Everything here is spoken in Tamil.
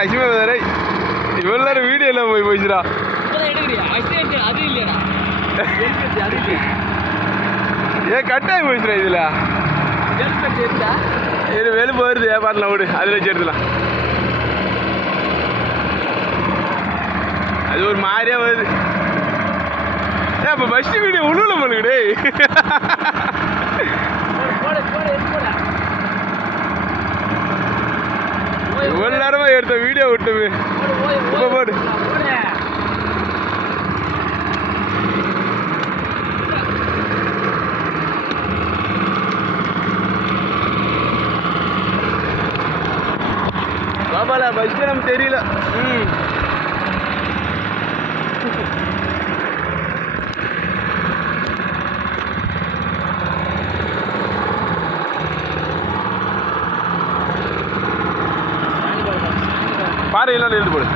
அசிமா வேற இவ்வளோ நேரம் வீடியோ எல்லாம் போய் போயிடுச்சுடா. ஏன் கட்டாயம் போயிடுச்சுடா இதில். இது வெளுப்பு வருது பார்த்துலாம் விடு, அதில் வச்சு எடுத்துலாம். அது ஒரு மாதிரியா வருது. ஏன் இப்போ ஃபஸ்ட் வீடியோ உழுவுல பண்ணுங்கடே. இவ்வளோ நேரமாக எடுத்த வீடியோ விட்டுமே இப்போ போடு. பாபால பஸ் நமக்கு தெரியல. பாறை எல்லாம் எழுந்து போடு.